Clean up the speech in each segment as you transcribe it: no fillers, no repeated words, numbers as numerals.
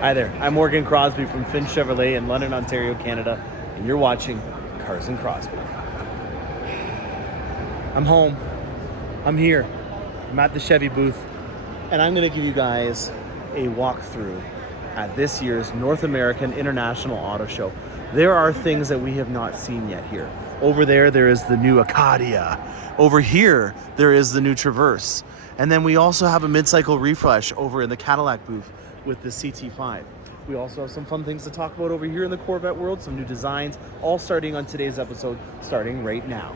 Hi there, I'm Morgan Crosby from Finch Chevrolet in London, Ontario, Canada, and you're watching Cars and Crosby. I'm home. I'm here. I'm at the Chevy booth, and I'm going to give you guys a walkthrough at this year's North American International Auto Show. There are things that we have not seen yet here. Over there is the new Acadia. Over here, there is the new Traverse. And then we also have a mid-cycle refresh over in the Cadillac booth with the CT5. We also have some fun things to talk about over here in the Corvette world, some new designs, all starting on today's episode, starting right now.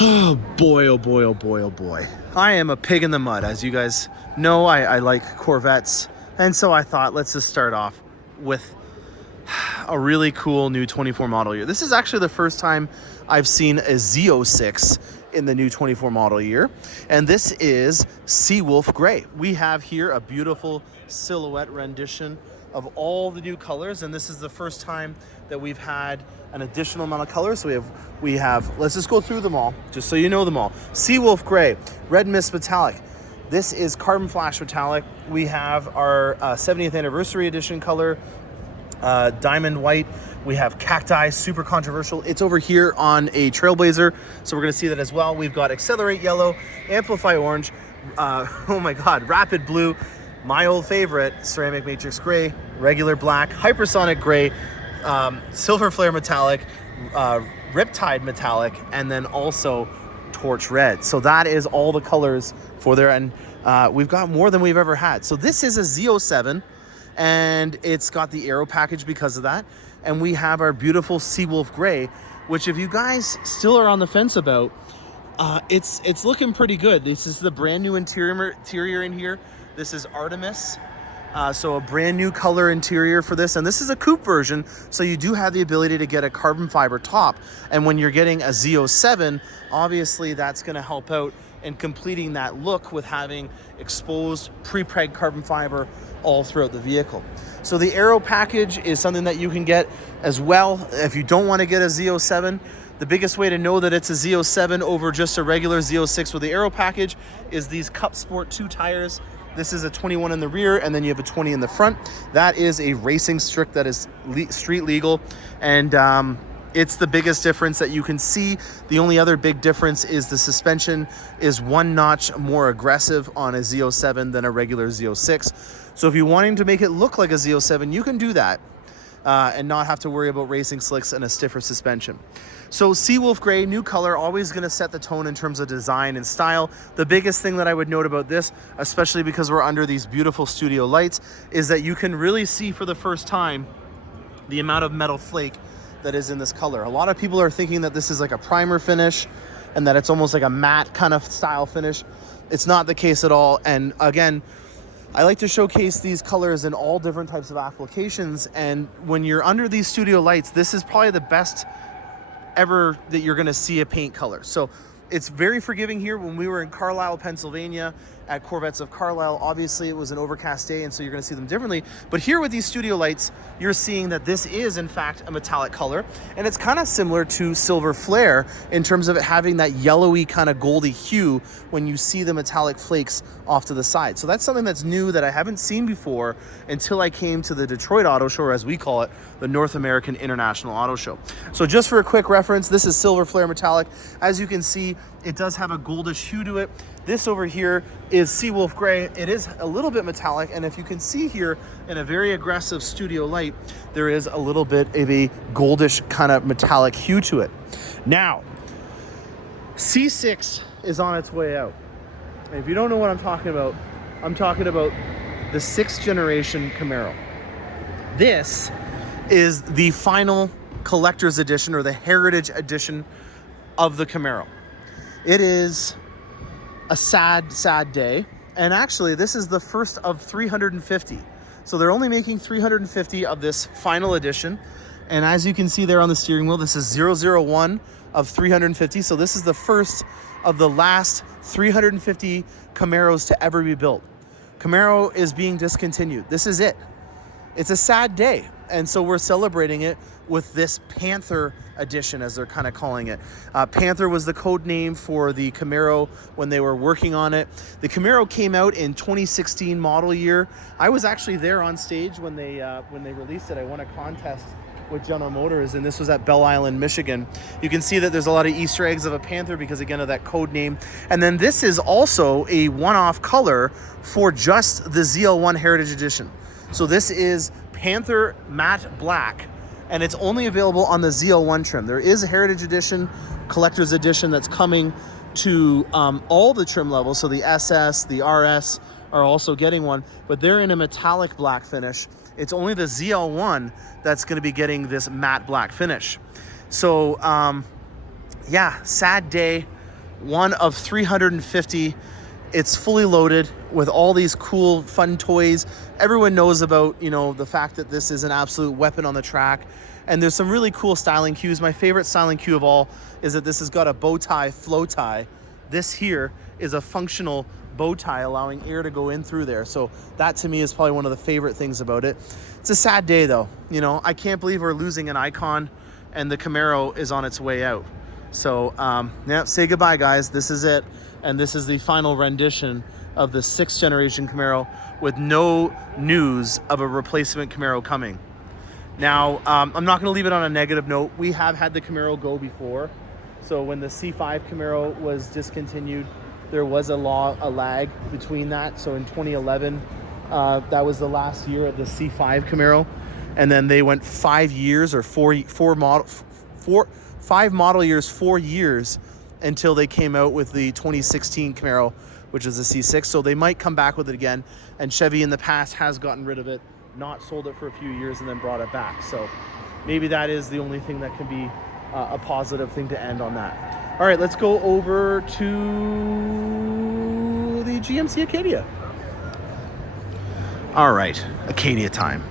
Oh boy, oh boy, oh boy, oh boy. I am a pig in the mud. As you guys know, I like Corvettes. And so I thought, let's just start off with a really cool new 24 model year. This is actually the first time I've seen a Z06 in the new 24 model year. And this is Seawolf Gray. We have here a beautiful silhouette rendition of all the new colors. And this is the first time that we've had an additional amount of colors. So we have, let's just go through them all, just so you know them all. Seawolf Gray, Red Mist Metallic. This is Carbon Flash Metallic. We have our 70th anniversary edition color, Diamond White. We have Cacti, super controversial. It's over here on a Trailblazer, so we're gonna see that as well. We've got Accelerate Yellow, Amplify Orange, oh my God, Rapid Blue, my old favorite, Ceramic Matrix Gray, Regular Black, Hypersonic Gray, Silver Flare Metallic, Riptide Metallic, and then also Torch Red. So that is all the colors for there, and we've got more than we've ever had. So this is a Z07, and it's got the aero package because of that. And we have our beautiful Seawolf Gray, which if you guys still are on the fence about, it's looking pretty good. This is the brand new interior in here. This is Artemis. So a brand new color interior for this, and this is a coupe version, so you do have the ability to get a carbon fiber top. And when you're getting a Z07, obviously that's going to help out in completing that look with having exposed pre-preg carbon fiber all throughout the vehicle. So the aero package is something that you can get as well if you don't want to get a Z07. The biggest way to know that it's a Z07 over just a regular Z06 with the aero package is these Cup Sport 2 tires. This is a 21 in the rear, and then you have a 20 in the front. That is a racing strict that is street legal, and it's the biggest difference that you can see. The only other big difference is the suspension is one notch more aggressive on a Z07 than a regular Z06. So if you're wanting to make it look like a Z07, you can do that and not have to worry about racing slicks and a stiffer suspension. So Seawolf Gray, new color, always going to set the tone in terms of design and style. The biggest thing that I would note about this, especially because we're under these beautiful studio lights, is that you can really see for the first time the amount of metal flake that is in this color. A lot of people are thinking that this is like a primer finish and that it's almost like a matte kind of style finish. It's not the case at all. And again, I like to showcase these colors in all different types of applications. And when you're under these studio lights, this is probably the best ever that you're gonna see a paint color. So it's very forgiving here. When we were in Carlisle, Pennsylvania at Corvettes of Carlisle, obviously it was an overcast day, and so you're gonna see them differently. But here with these studio lights, you're seeing that this is in fact a metallic color, and it's kind of similar to Silver Flare in terms of it having that yellowy kind of goldy hue when you see the metallic flakes off to the side. So that's something that's new that I haven't seen before until I came to the Detroit Auto Show, or as we call it, the North American International Auto Show. So just for a quick reference, this is Silver Flare Metallic. As you can see, it does have a goldish hue to it. This over here is Seawolf Gray. It is a little bit metallic, and if you can see here in a very aggressive studio light, there is a little bit of a goldish kind of metallic hue to it. Now, C6 is on its way out. And if you don't know what I'm talking about the 6th generation Camaro. This is the final collector's edition, or the heritage edition of the Camaro. It is a sad, sad day. And actually, this is the first of 350. So they're only making 350 of this final edition. And as you can see there on the steering wheel, this is 001 of 350. So this is the first of the last 350 Camaros to ever be built. Camaro is being discontinued. This is it. It's a sad day. And so we're celebrating it with this Panther edition, as they're kind of calling it. Panther was the code name for the Camaro when they were working on it. The Camaro came out in 2016 model year. I was actually there on stage when they released it. I won a contest with General Motors, and this was at Belle Island, Michigan. You can see that there's a lot of Easter eggs of a Panther because, again, of that code name. And then this is also a one-off color for just the ZL1 Heritage Edition. So this is Panther Matte Black, and it's only available on the ZL1 trim. There is a Heritage Edition, Collector's Edition that's coming to all the trim levels. So the SS, the RS are also getting one, but they're in a metallic black finish. It's only the ZL1 that's going to be getting this matte black finish. So, yeah, sad day. One of 350. It's fully loaded with all these cool, fun toys. Everyone knows about, you know, the fact that this is an absolute weapon on the track. And there's some really cool styling cues. My favorite styling cue of all is that this has got a bow tie, flow tie. This here is a functional bow tie allowing air to go in through there. So that to me is probably one of the favorite things about it. It's a sad day though. You know, I can't believe we're losing an icon and the Camaro is on its way out. So yeah, say goodbye guys. This is it. And this is the final rendition of the 6th generation Camaro with no news of a replacement Camaro coming. Now, I'm not going to leave it on a negative note. We have had the Camaro go before. So when the C5 Camaro was discontinued, there was a lag between that. So in 2011, that was the last year of the C5 Camaro. And then they went 5 years or 5 model years, 4 years until they came out with the 2016 Camaro, which is the C6. So they might come back with it again. And Chevy in the past has gotten rid of it, not sold it for a few years and then brought it back. So maybe that is the only thing that can be a positive thing to end on that. All right, let's go over to the GMC Acadia. All right, Acadia time.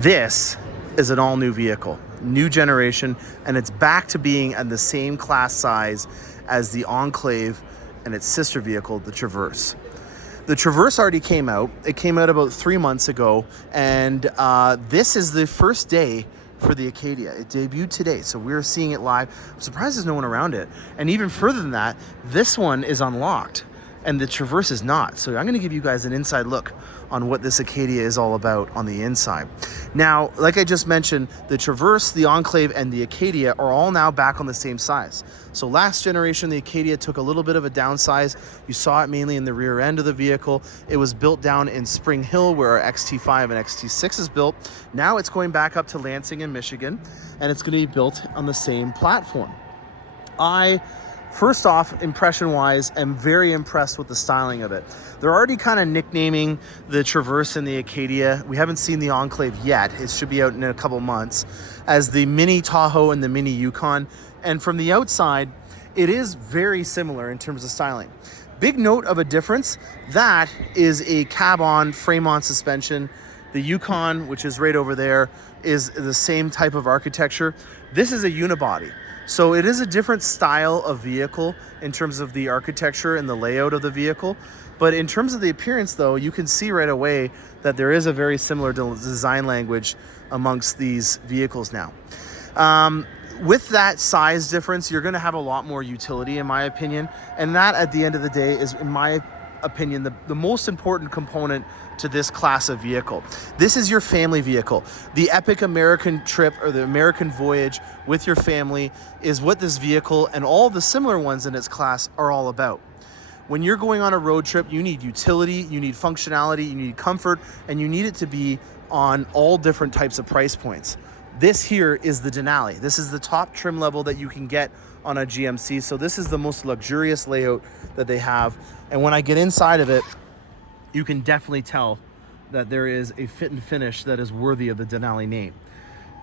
This is an all-new vehicle, new generation, and it's back to being at the same class size as the Enclave and its sister vehicle, the Traverse. The Traverse already came out. It came out about 3 months ago, and this is the first day for the Acadia. It debuted today, so we're seeing it live. I'm surprised there's no one around it. And even further than that, this one is unlocked, and the Traverse is not. So I'm gonna give you guys an inside look on what this Acadia is all about on the inside. Now, like I just mentioned, the Traverse, the Enclave, and the Acadia are all now back on the same size. So last generation, the Acadia took a little bit of a downsize. You saw it mainly in the rear end of the vehicle. It was built down in Spring Hill where our XT5 and XT6 is built. Now it's going back up to Lansing in Michigan, and it's gonna be built on the same platform. First off, impression-wise, I'm very impressed with the styling of it. They're already kind of nicknaming the Traverse and the Acadia. We haven't seen the Enclave yet. It should be out in a couple months, as the Mini Tahoe and the Mini Yukon. And from the outside, it is very similar in terms of styling. Big note of a difference, that is a cab-on, frame-on suspension. The Yukon, which is right over there, is the same type of architecture. This is a unibody. So it is a different style of vehicle in terms of the architecture and the layout of the vehicle. But in terms of the appearance, though, you can see right away that there is a very similar design language amongst these vehicles now. With that size difference, you're going to have a lot more utility, in my opinion. And that, at the end of the day, is, in my opinion, the most important component to this class of vehicle. This is your family vehicle. The epic American trip or the American voyage with your family is what this vehicle and all the similar ones in its class are all about. When you're going on a road trip, you need utility, you need functionality, you need comfort, and you need it to be on all different types of price points. This here is the Denali. This is the top trim level that you can get on a GMC. So this is the most luxurious layout that they have. And when I get inside of it, you can definitely tell that there is a fit and finish that is worthy of the Denali name.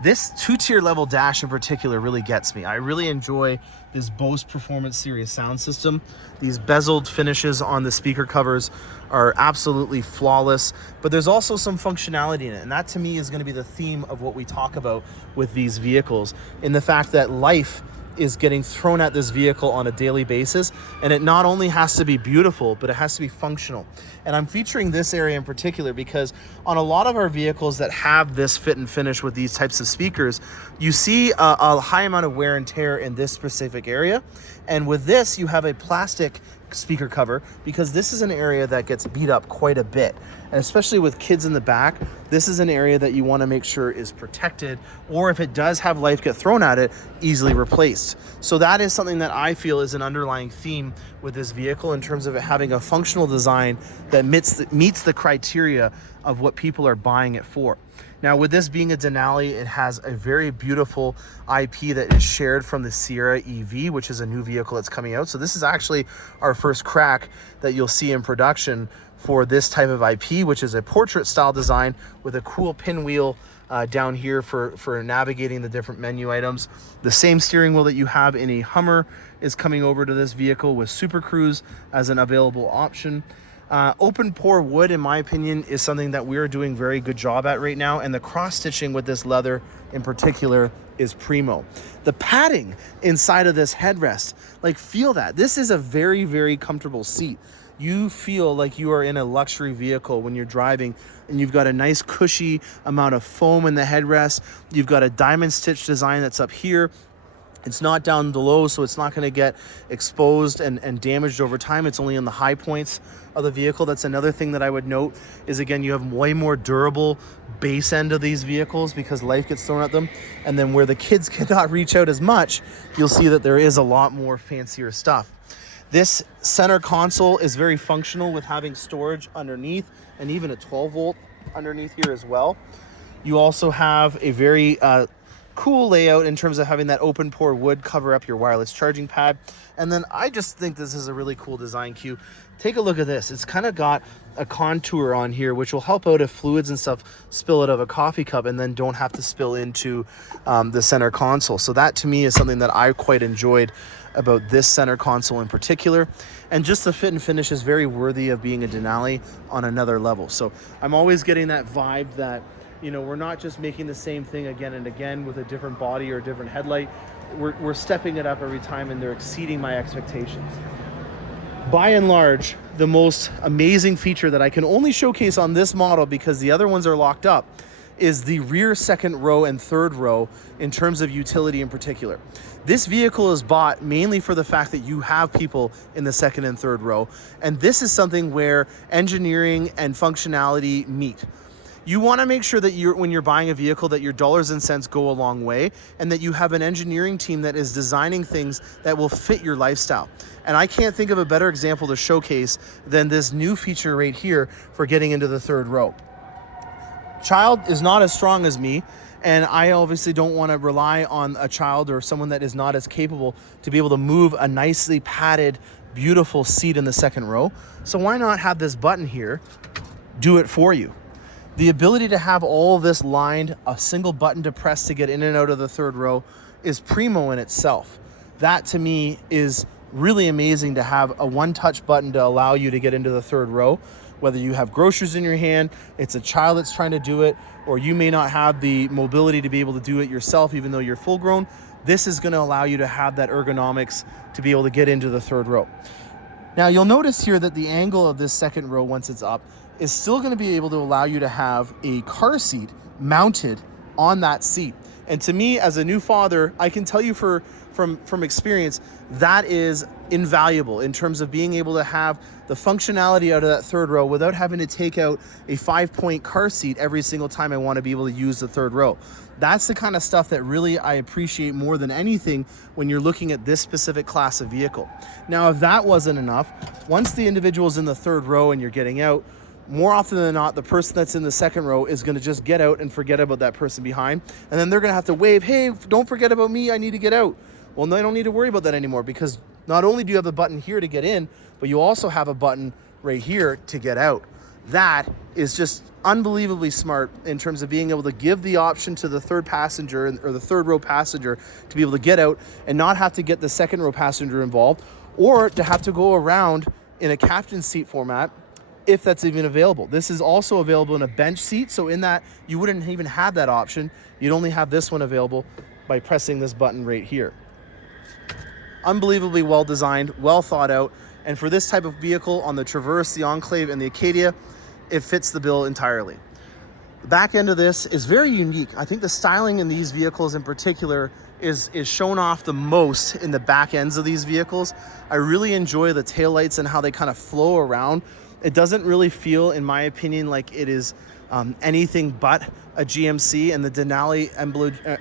This 2-tier level dash in particular really gets me. I really enjoy this Bose Performance Series sound system. These bezeled finishes on the speaker covers are absolutely flawless, but there's also some functionality in it. And that to me is going to be the theme of what we talk about with these vehicles, in the fact that life is getting thrown at this vehicle on a daily basis. And it not only has to be beautiful, but it has to be functional. And I'm featuring this area in particular because on a lot of our vehicles that have this fit and finish with these types of speakers, you see a high amount of wear and tear in this specific area. And with this, you have a plastic speaker cover because this is an area that gets beat up quite a bit. And especially with kids in the back, this is an area that you want to make sure is protected, or if it does have life get thrown at it, easily replaced. So that is something that I feel is an underlying theme with this vehicle in terms of it having a functional design that meets the criteria of what people are buying it for. Now, with this being a Denali, it has a very beautiful IP that is shared from the Sierra EV, which is a new vehicle that's coming out. So this is actually our first crack that you'll see in production for this type of IP, which is a portrait style design with a cool pinwheel down here for navigating the different menu items. The same steering wheel that you have in a Hummer is coming over to this vehicle with Super Cruise as an available option. Open pore wood, in my opinion, is something that we're doing very good job at right now, and the cross stitching with this leather in particular is primo. The padding inside of this headrest, like, feel that. This is a very, very comfortable seat. You feel like you are in a luxury vehicle when you're driving, and you've got a nice cushy amount of foam in the headrest. You've got a diamond stitch design that's up here. It's not down below, so it's not going to get exposed and damaged over time. It's only in the high points of the vehicle. That's another thing that I would note is, again, you have way more durable base end of these vehicles because life gets thrown at them. And then where the kids cannot reach out as much, you'll see that there is a lot more fancier stuff. This center console is very functional with having storage underneath and even a 12 volt underneath here as well. You also have a very cool layout in terms of having that open pore wood cover up your wireless charging pad. And then I just think this is a really cool design cue. Take a look at this. It's kind of got a contour on here, which will help out if fluids and stuff spill out of a coffee cup and then don't have to spill into the center console. So that to me is something that I quite enjoyed about this center console in particular. And just the fit and finish is very worthy of being a Denali on another level. So I'm always getting that vibe that, you know, we're not just making the same thing again and again with a different body or a different headlight. We're stepping it up every time, and they're exceeding my expectations. By and large, the most amazing feature that I can only showcase on this model because the other ones are locked up is the rear second row and third row in terms of utility in particular. This vehicle is bought mainly for the fact that you have people in the second and third row, and this is something where engineering and functionality meet. You want to make sure that when you're buying a vehicle that your dollars and cents go a long way, and that you have an engineering team that is designing things that will fit your lifestyle. And I can't think of a better example to showcase than this new feature right here for getting into the third row. Child is not as strong as me, and I obviously don't want to rely on a child or someone that is not as capable to be able to move a nicely padded, beautiful seat in the second row. So why not have this button here do it for you? The ability to have all of this lined, a single button to press to get in and out of the third row is primo in itself. That to me is really amazing, to have a one-touch button to allow you to get into the third row. Whether you have groceries in your hand, it's a child that's trying to do it, or you may not have the mobility to be able to do it yourself even though you're full grown, this is going to allow you to have that ergonomics to be able to get into the third row. Now you'll notice here that the angle of this second row, once it's up, is still going to be able to allow you to have a car seat mounted on that seat. And to me, as a new father, I can tell you from experience, that is invaluable in terms of being able to have the functionality out of that third row without having to take out a 5-point car seat every single time I want to be able to use the third row. That's the kind of stuff that really I appreciate more than anything when you're looking at this specific class of vehicle. Now, if that wasn't enough, once the individual's in the third row and you're getting out, more often than not, the person that's in the second row is going to just get out and forget about that person behind. And then they're going to have to wave, hey, don't forget about me, I need to get out. Well, they don't need to worry about that anymore, because not only do you have the button here to get in, but you also have a button right here to get out. That is just unbelievably smart in terms of being able to give the option to the third passenger or the third row passenger to be able to get out and not have to get the second row passenger involved, or to have to go around in a captain seat format if that's even available. This is also available in a bench seat, so in that you wouldn't even have that option. You'd only have this one available by pressing this button right here. Unbelievably well designed, well thought out. And for this type of vehicle on the Traverse, the Enclave, and the Acadia, it fits the bill entirely. The back end of this is very unique. I think the styling in these vehicles in particular is shown off the most in the back ends of these vehicles. I really enjoy the taillights and how they kind of flow around. It doesn't really feel, in my opinion, like it is anything but a GMC, and the Denali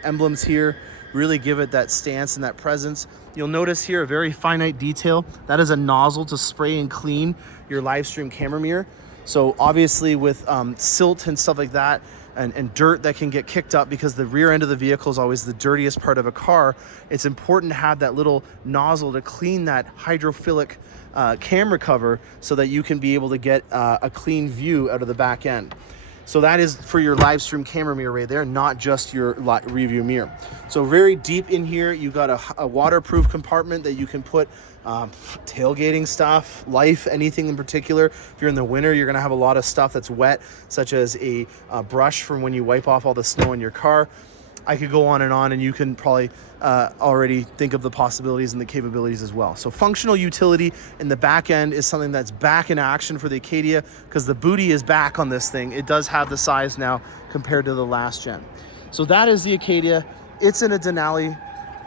emblems here really give it that stance and that presence. You'll notice here a very finite detail. That is a nozzle to spray and clean your live stream camera mirror. So obviously with silt and stuff like that, and dirt that can get kicked up, because the rear end of the vehicle is always the dirtiest part of a car, it's important to have that little nozzle to clean that hydrophilic camera cover so that you can be able to get a clean view out of the back end. So that is for your live stream camera mirror right there, not just your rear view mirror. So very deep in here, you got a waterproof compartment that you can put tailgating stuff, anything in particular. If you're in the winter, you're gonna have a lot of stuff that's wet, such as a brush from when you wipe off all the snow in your car. I could go on, and you can probably already think of the possibilities and the capabilities as well. So functional utility in the back end is something that's back in action for the Acadia, because the booty is back on this thing. It does have the size now compared to the last gen. So that is the Acadia. It's in a Denali.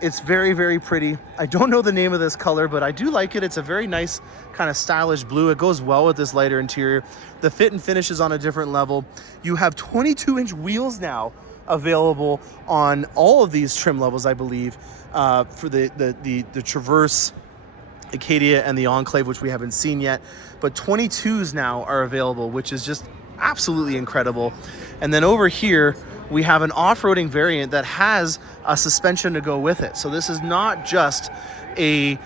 It's very, very pretty. I don't know the name of this color, but I do like it. It's a very nice kind of stylish blue. It goes well with this lighter interior. The fit and finish is on a different level. You have 22-inch wheels now available on all of these trim levels, I believe, for the Traverse, Acadia, and the Enclave, which we haven't seen yet. But 22s now are available, which is just absolutely incredible. And then over here, we have an off-roading variant that has a suspension to go with it. So this is not just a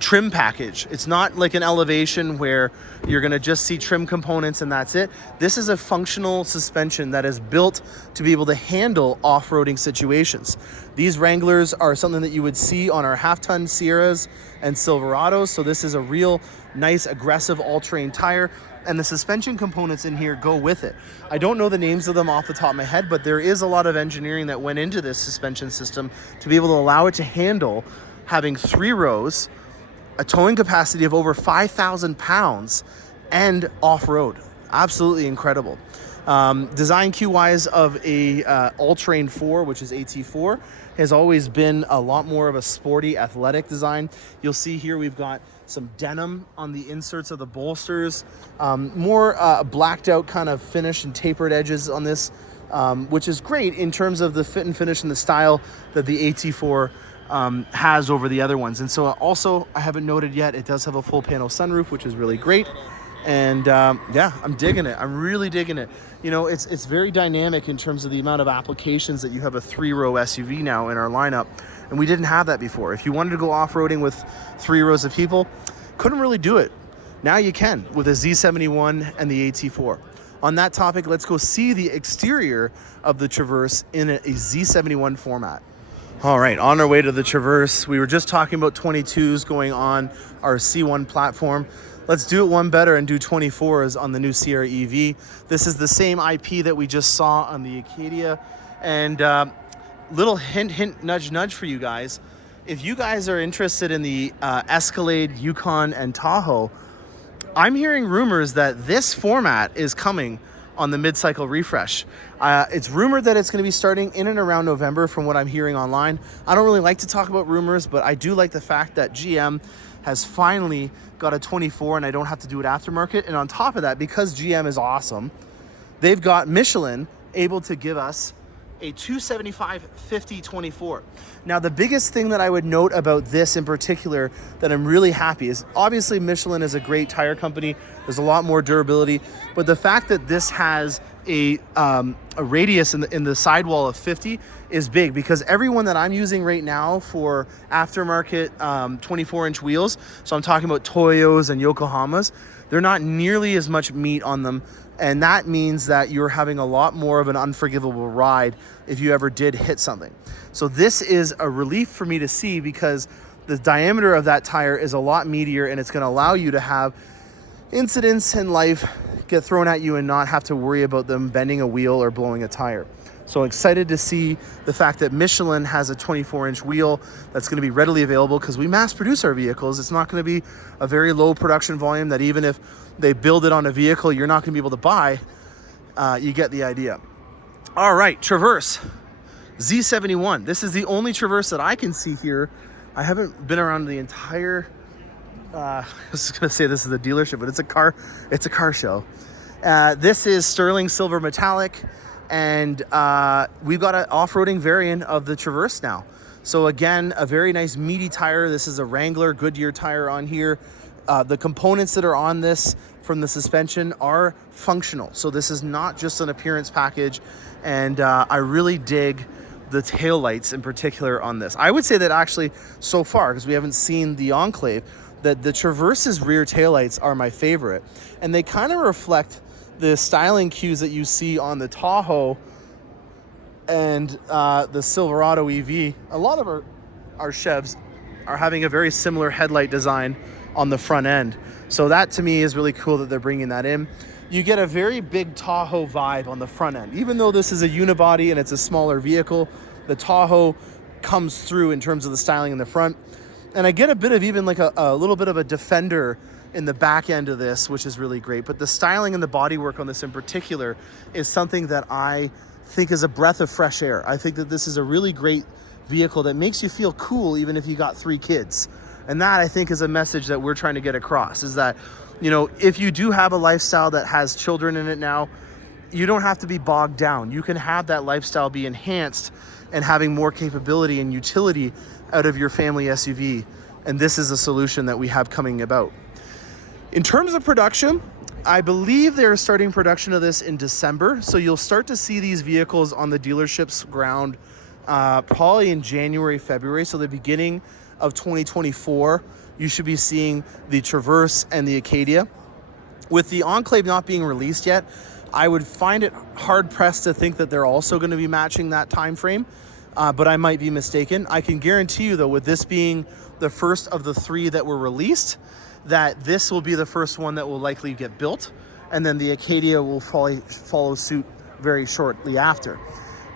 trim package. It's not like an Elevation where you're gonna just see trim components and that's it. This is a functional suspension that is built to be able to handle off-roading situations. These Wranglers are something that you would see on our half-ton Sierras and Silverados. So this is a real nice, aggressive all-terrain tire, and the suspension components in here go with it. I don't know the names of them off the top of my head, but there is a lot of engineering that went into this suspension system to be able to allow it to handle having 3 rows, a towing capacity of over 5,000 pounds, and off-road. Absolutely incredible. Design Q-wise of a all-terrain 4, which is AT4, has always been a lot more of a sporty, athletic design. You'll see here we've got some denim on the inserts of the bolsters, more blacked out kind of finish and tapered edges on this, which is great in terms of the fit and finish and the style that the AT4 has over the other ones. And so also, I haven't noted yet, it does have a full panel sunroof, which is really great. And yeah, I'm digging it. I'm really digging it. You know, it's very dynamic in terms of the amount of applications that you have a 3-row SUV now in our lineup. And we didn't have that before. If you wanted to go off-roading with 3 rows of people, couldn't really do it. Now you can with a Z71 and the AT4. On that topic, let's go see the exterior of the Traverse in a Z71 format. All right, on our way to the Traverse. We were just talking about 22s going on our C1 platform. Let's do it one better and do 24s on the new Sierra EV. This is the same IP that we just saw on the Acadia. And little hint, nudge for you guys. If you guys are interested in the Escalade, Yukon, and Tahoe, I'm hearing rumors that this format is coming on the mid-cycle refresh. It's rumored that it's going to be starting in and around November from what I'm hearing online. I don't really like to talk about rumors, but I do like the fact that GM has finally got a 24 and I don't have to do it aftermarket. And on top of that, because GM is awesome, they've got Michelin able to give us a 275/50/24. Now, the biggest thing that I would note about this in particular that I'm really happy is, obviously Michelin is a great tire company. There's a lot more durability, but the fact that this has a radius in the sidewall of 50 is big, because everyone that I'm using right now for aftermarket 24-inch wheels, so I'm talking about Toyos and Yokohamas, they're not nearly as much meat on them. And that means that you're having a lot more of an unforgivable ride if you ever did hit something. So this is a relief for me to see, because the diameter of that tire is a lot meatier, and it's going to allow you to have incidents in life get thrown at you and not have to worry about them bending a wheel or blowing a tire. So excited to see the fact that Michelin has a 24-inch wheel that's going to be readily available, because we mass produce our vehicles. It's not going to be a very low production volume that even if they build it on a vehicle you're not going to be able to buy. You get the idea. All right, Traverse Z71. This is the only Traverse that I can see here. I haven't been around the entire, I was going to say this is the dealership, but it's a car show. This is sterling silver metallic. And we've got an off-roading variant of the Traverse now. So again, a very nice meaty tire. This is a Wrangler Goodyear tire on here. The components that are on this from the suspension are functional. So this is not just an appearance package. And I really dig the taillights in particular on this. I would say that actually so far, because we haven't seen the Enclave, that the Traverse's rear taillights are my favorite. And they kind of reflect the styling cues that you see on the Tahoe and the Silverado EV. A lot of our Chevs are having a very similar headlight design on the front end. So that to me is really cool that they're bringing that in. You get a very big Tahoe vibe on the front end. Even though this is a unibody and it's a smaller vehicle, the Tahoe comes through in terms of the styling in the front. And I get a bit of even like a little bit of a Defender in the back end of this, which is really great. But the styling and the bodywork on this in particular is something that I think is a breath of fresh air. I think that this is a really great vehicle that makes you feel cool even if you got 3 kids. And that, I think, is a message that we're trying to get across, is that, you know, if you do have a lifestyle that has children in it now, you don't have to be bogged down. You can have that lifestyle be enhanced and having more capability and utility out of your family SUV. And this is a solution that we have coming about. In terms of production, I believe they're starting production of this in December. So you'll start to see these vehicles on the dealership's ground probably in January, February. So the beginning of 2024, you should be seeing the Traverse and the Acadia. With the Enclave not being released yet, I would find it hard-pressed to think that they're also going to be matching that time frame, but I might be mistaken. I can guarantee you, though, with this being the first of the 3 that were released, that this will be the first one that will likely get built, and then the Acadia will follow suit very shortly after.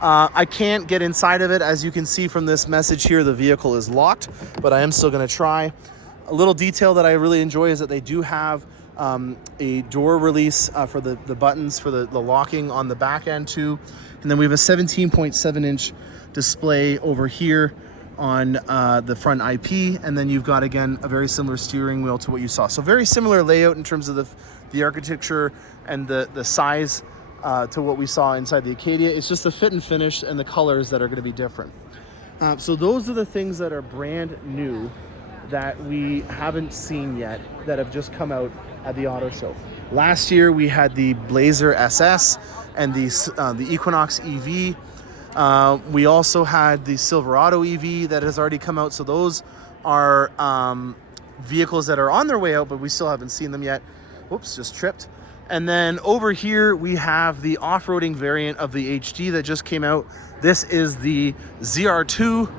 I can't get inside of it. As you can see from this message here, the vehicle is locked, but I am still going to try. A little detail that I really enjoy is that they do have a door release for the buttons for the locking on the back end too. And then we have a 17.7-inch display over here on the front IP, and then you've got, again, a very similar steering wheel to what you saw. So very similar layout in terms of the architecture and the size to what we saw inside the Acadia. It's just the fit and finish and the colors that are going to be different. So those are the things that are brand new that we haven't seen yet, that have just come out at the auto show. Last year we had the Blazer SS and the Equinox EV. We also had the Silverado EV that has already come out. So those are vehicles that are on their way out, but we still haven't seen them yet. Whoops, just tripped. And then over here we have the off-roading variant of the HD that just came out. This is the ZR2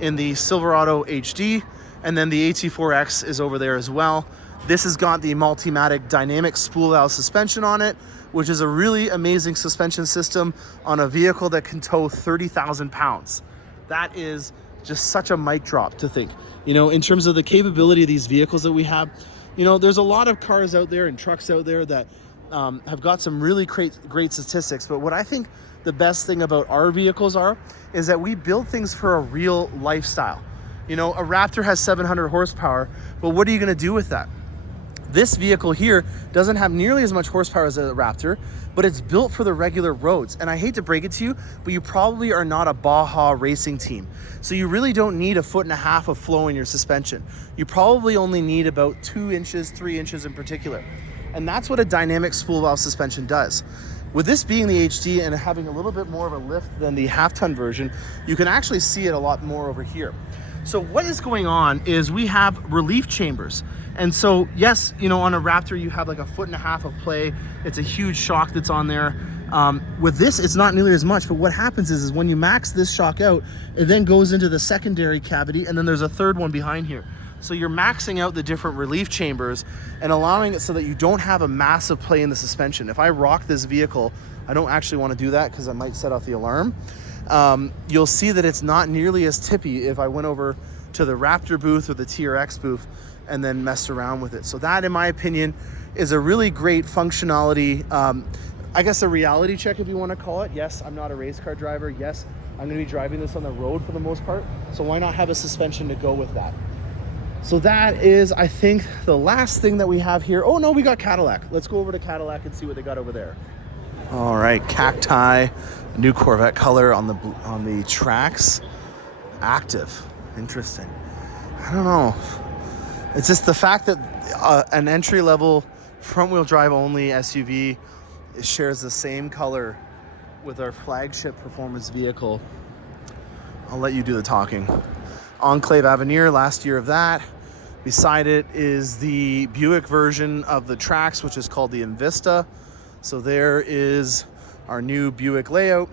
in the Silverado HD, and then the AT4X is over there as well. This has got the Multimatic dynamic spool valve suspension on it, which is a really amazing suspension system on a vehicle that can tow 30,000 pounds. That is just such a mic drop to think. You know, in terms of the capability of these vehicles that we have, you know, there's a lot of cars out there and trucks out there that have got some really great statistics. But what I think the best thing about our vehicles is that we build things for a real lifestyle. You know, a Raptor has 700 horsepower, but what are you gonna do with that? This vehicle here doesn't have nearly as much horsepower as a Raptor, but it's built for the regular roads. And I hate to break it to you, but you probably are not a Baja racing team. So you really don't need 1.5 feet of flow in your suspension. You probably only need about 2 inches, 3 inches in particular. And that's what a dynamic spool valve suspension does. With this being the HD and having a little bit more of a lift than the half-ton version, you can actually see it a lot more over here. So what is going on is we have relief chambers. And so, yes, you know, on a Raptor, you have like 1.5 feet of play. It's a huge shock that's on there. With this, it's not nearly as much, but what happens is when you max this shock out, it then goes into the secondary cavity, and then there's a third one behind here. So you're maxing out the different relief chambers and allowing it so that you don't have a massive play in the suspension. If I rock this vehicle, I don't actually want to do that because I might set off the alarm. You'll see that it's not nearly as tippy if I went over to the Raptor booth or the TRX booth and then messed around with it. So that, in my opinion, is a really great functionality. I guess a reality check, if you want to call it. Yes, I'm not a race car driver. Yes, I'm going to be driving this on the road for the most part. So why not have a suspension to go with that? So that is, I think, the last thing that we have here. Oh no, we got Cadillac. Let's go over to Cadillac and see what they got over there. All right, Cacti, new Corvette color on the tracks. Active, interesting. I don't know. It's just the fact that an entry-level front-wheel drive only SUV shares the same color with our flagship performance vehicle. I'll let you do the talking. Enclave Avenir, last year of that. Beside it is the Buick version of the Trax, which is called the Invista. So there is our new Buick layout.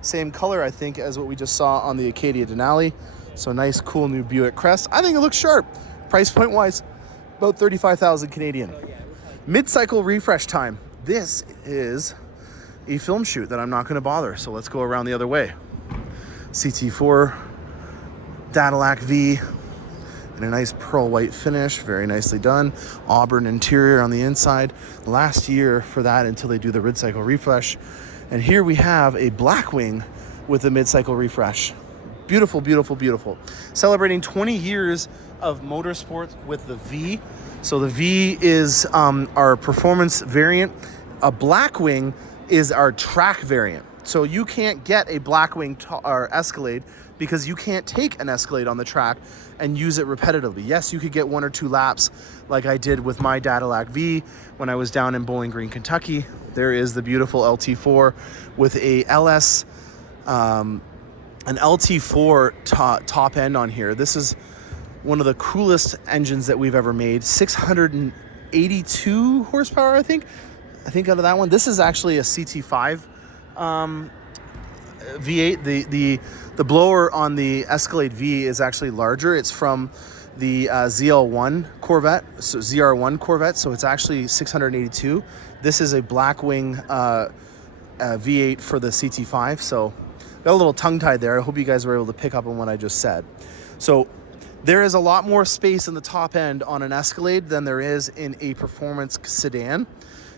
Same color, I think, as what we just saw on the Acadia Denali. So nice, cool new Buick Crest. I think it looks sharp. Price point wise, about 35,000 Canadian. Mid-cycle refresh time. This is a film shoot that I'm not gonna bother. So let's go around the other way. CT4, Cadillac V, in a nice pearl white finish, very nicely done. Auburn interior on the inside. Last year for that until they do the mid-cycle refresh. And here we have a Blackwing with a mid-cycle refresh. Beautiful, beautiful, beautiful. Celebrating 20 years of motorsports with the V. So the V is our performance variant. A Blackwing is our track variant. So you can't get a Blackwing or Escalade because you can't take an Escalade on the track and use it repetitively. Yes, you could get 1 or 2 laps like I did with my Cadillac V when I was down in Bowling Green, Kentucky. There is the beautiful LT4 with a LS, an LT4 top end on here. This is one of the coolest engines that we've ever made. 682 horsepower, I think out of that one. This is actually a CT5 V8. The blower on the Escalade V is actually larger. It's from the ZL1 Corvette, so ZR1 Corvette, so it's actually 682. This is a Blackwing V8 for the CT5, so got a little tongue-tied there. I hope you guys were able to pick up on what I just said. So there is a lot more space in the top end on an Escalade than there is in a performance sedan.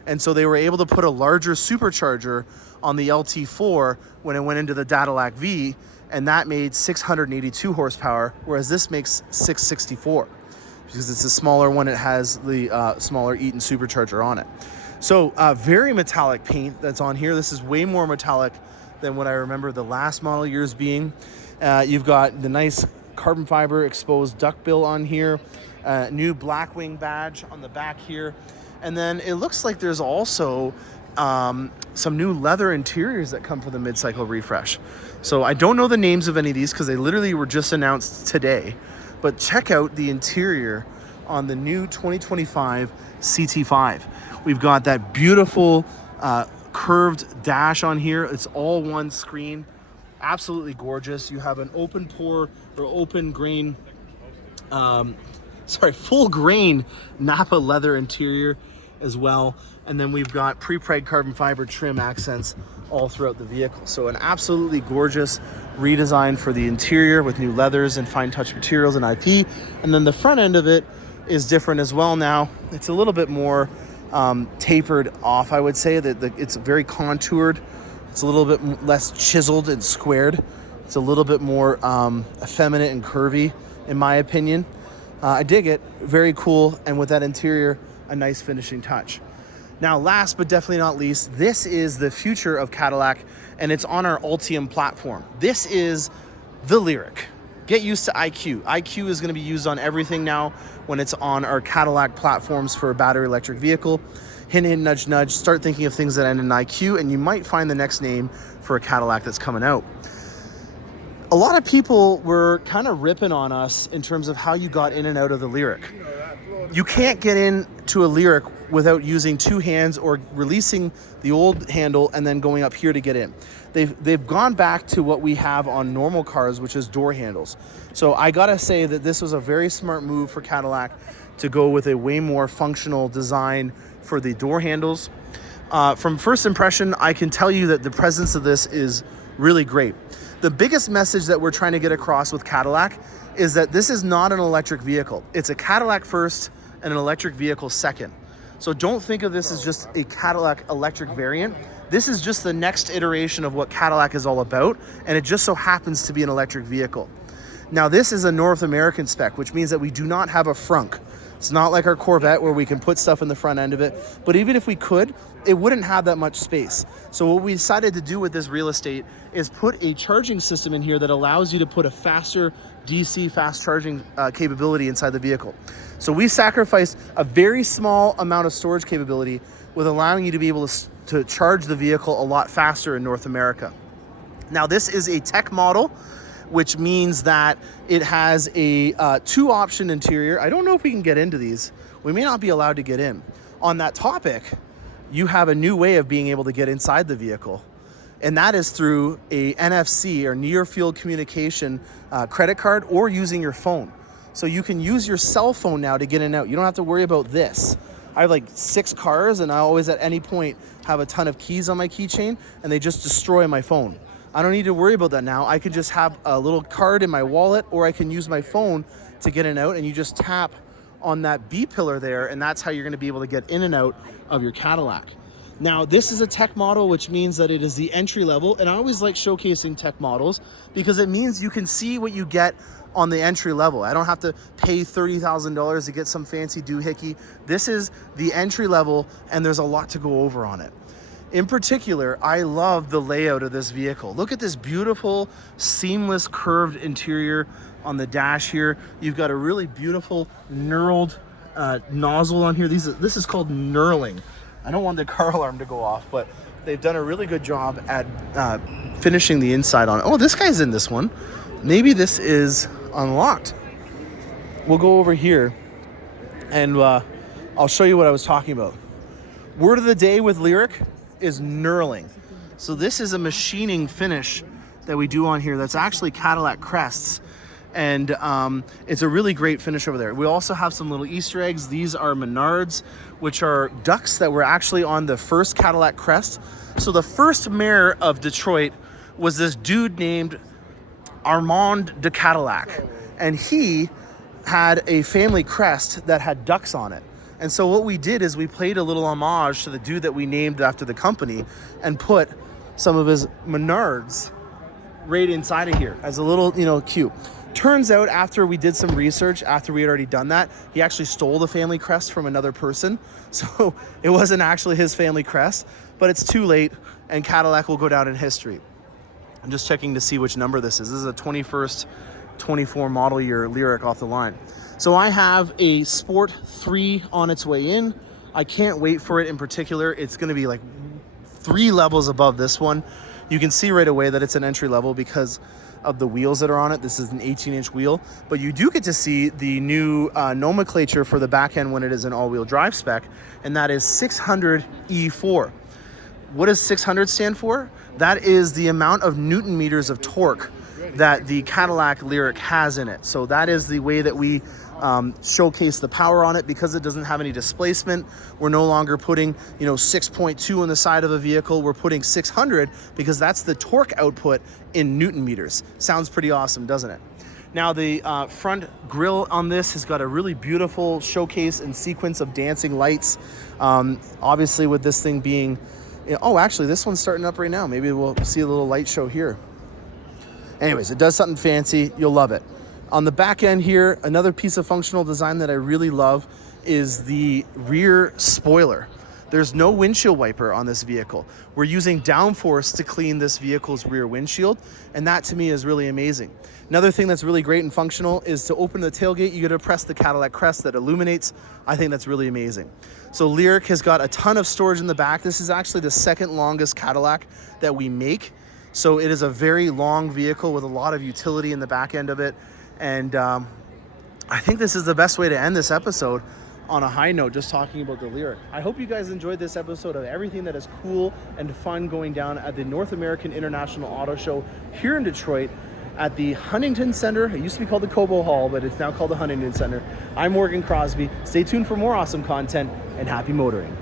And so they were able to put a larger supercharger on the LT4 when it went into the Cadillac V, and that made 682 horsepower, whereas this makes 664. Because it's a smaller one, it has the smaller Eaton supercharger on it. So very metallic paint that's on here. This is way more metallic than what I remember the last model years being. You've got the nice carbon fiber exposed duckbill on here, new Blackwing badge on the back here. And then it looks like there's also some new leather interiors that come for the mid-cycle refresh. So I don't know the names of any of these because they literally were just announced today. But check out the interior on the new 2025 CT5. We've got that beautiful curved dash on here. It's all one screen. Absolutely gorgeous. You have an open pore or open grain, full grain Napa leather interior as well. And then we've got pre-preg carbon fiber trim accents all throughout the vehicle. So an absolutely gorgeous redesign for the interior with new leathers and fine touch materials and IP. And then the front end of it is different as well now. It's a little bit more tapered off, I would say. That it's very contoured. It's a little bit less chiseled and squared. It's a little bit more effeminate and curvy, in my opinion. I dig it. Very cool. And with that interior, a nice finishing touch. Now, last but definitely not least, this is the future of Cadillac, and it's on our Ultium platform. This is the Lyriq. Get used to IQ. IQ is going to be used on everything now when it's on our Cadillac platforms for a battery electric vehicle. Hint, hint, nudge, nudge. Start thinking of things that end in IQ, and you might find the next name for a Cadillac that's coming out. A lot of people were kind of ripping on us in terms of how you got in and out of the Lyriq. You can't get into a Lyriq without using two hands or releasing the old handle and then going up here to get in. They've gone back to what we have on normal cars, which is door handles. So I gotta say that this was a very smart move for Cadillac to go with a way more functional design for the door handles. From first impression, I can tell you that the presence of this is really great. The biggest message that we're trying to get across with Cadillac is that this is not an electric vehicle. It's a Cadillac first and an electric vehicle second. So don't think of this as just a Cadillac electric variant. This is just the next iteration of what Cadillac is all about, and it just so happens to be an electric vehicle. Now this is a North American spec, which means that we do not have a frunk. It's not like our Corvette where we can put stuff in the front end of it, but even if we could, it wouldn't have that much space. So what we decided to do with this real estate is put a charging system in here that allows you to put a faster DC fast charging capability inside the vehicle. So we sacrificed a very small amount of storage capability with allowing you to be able to charge the vehicle a lot faster in North America. Now this is a tech model, which means that it has a two option interior. I don't know if we can get into these. We may not be allowed to get in. On that topic, you have a new way of being able to get inside the vehicle, and that is through a NFC or near field communication credit card or using your phone. So you can use your cell phone now to get in and out. You don't have to worry about this. I have like 6 cars and I always at any point have a ton of keys on my keychain and they just destroy my phone. I don't need to worry about that now. I can just have a little card in my wallet, or I can use my phone to get in and out, and you just tap on that B pillar there, and that's how you're going to be able to get in and out of your Cadillac. Now, this is a tech model, which means that it is the entry level, and I always like showcasing tech models because it means you can see what you get on the entry level. I don't have to pay $30,000 to get some fancy doohickey. This is the entry level, and there's a lot to go over on it. In particular, I love the layout of this vehicle. Look at this beautiful, seamless, curved interior on the dash here. You've got a really beautiful knurled nozzle on here. This is called knurling. I don't want the car alarm to go off, but they've done a really good job at finishing the inside on it. Oh, this guy's in this one. Maybe this is unlocked. We'll go over here and I'll show you what I was talking about. Word of the day with Lyriq is knurling. So this is a machining finish that we do on here that's actually Cadillac crests, and it's a really great finish over there. We also have some little Easter eggs. These are Menards, which are ducks that were actually on the first Cadillac crest. So the first mayor of Detroit was this dude named Armand de Cadillac, and he had a family crest that had ducks on it. And so what we did is we played a little homage to the dude that we named after the company and put some of his Menards right inside of here as a little, cute. Turns out after we did some research, after we had already done that, he actually stole the family crest from another person. So it wasn't actually his family crest, but it's too late and Cadillac will go down in history. I'm just checking to see which number this is. This is a 21st 24 model year Lyriq off the line. So I have a Sport 3 on its way in. I can't wait for it. In particular, it's going to be like 3 levels above this one. You can see right away that it's an entry level because of the wheels that are on it. This is an 18-inch wheel, but you do get to see the new nomenclature for the back end when it is an all-wheel drive spec, and that is 600 E4. What does 600 stand for? That is the amount of Newton meters of torque that the Cadillac Lyriq has in it. So that is the way that we showcase the power on it. Because it doesn't have any displacement, we're no longer putting 6.2 on the side of a vehicle. We're putting 600 because that's the torque output in Newton meters. Sounds pretty awesome, doesn't it? Now the front grille on this has got a really beautiful showcase and sequence of dancing lights. Obviously with this thing being, oh, actually this one's starting up right now. Maybe we'll see a little light show here. Anyways, it does something fancy. You'll love it. On the back end here, another piece of functional design that I really love is the rear spoiler. There's no windshield wiper on this vehicle. We're using downforce to clean this vehicle's rear windshield, and that to me is really amazing. Another thing that's really great and functional is to open the tailgate, you get to press the Cadillac crest that illuminates. I think that's really amazing. So Lyriq has got a ton of storage in the back. This is actually the second longest Cadillac that we make. So it is a very long vehicle with a lot of utility in the back end of it. And I think this is the best way to end this episode on a high note just talking about the Lyriq. I hope you guys enjoyed this episode of everything that is cool and fun going down at the North American International Auto Show here in Detroit at the Huntington Center. It used to be called the Cobo Hall, but it's now called the Huntington Center. I'm Morgan Crosby. Stay tuned for more awesome content, and happy motoring.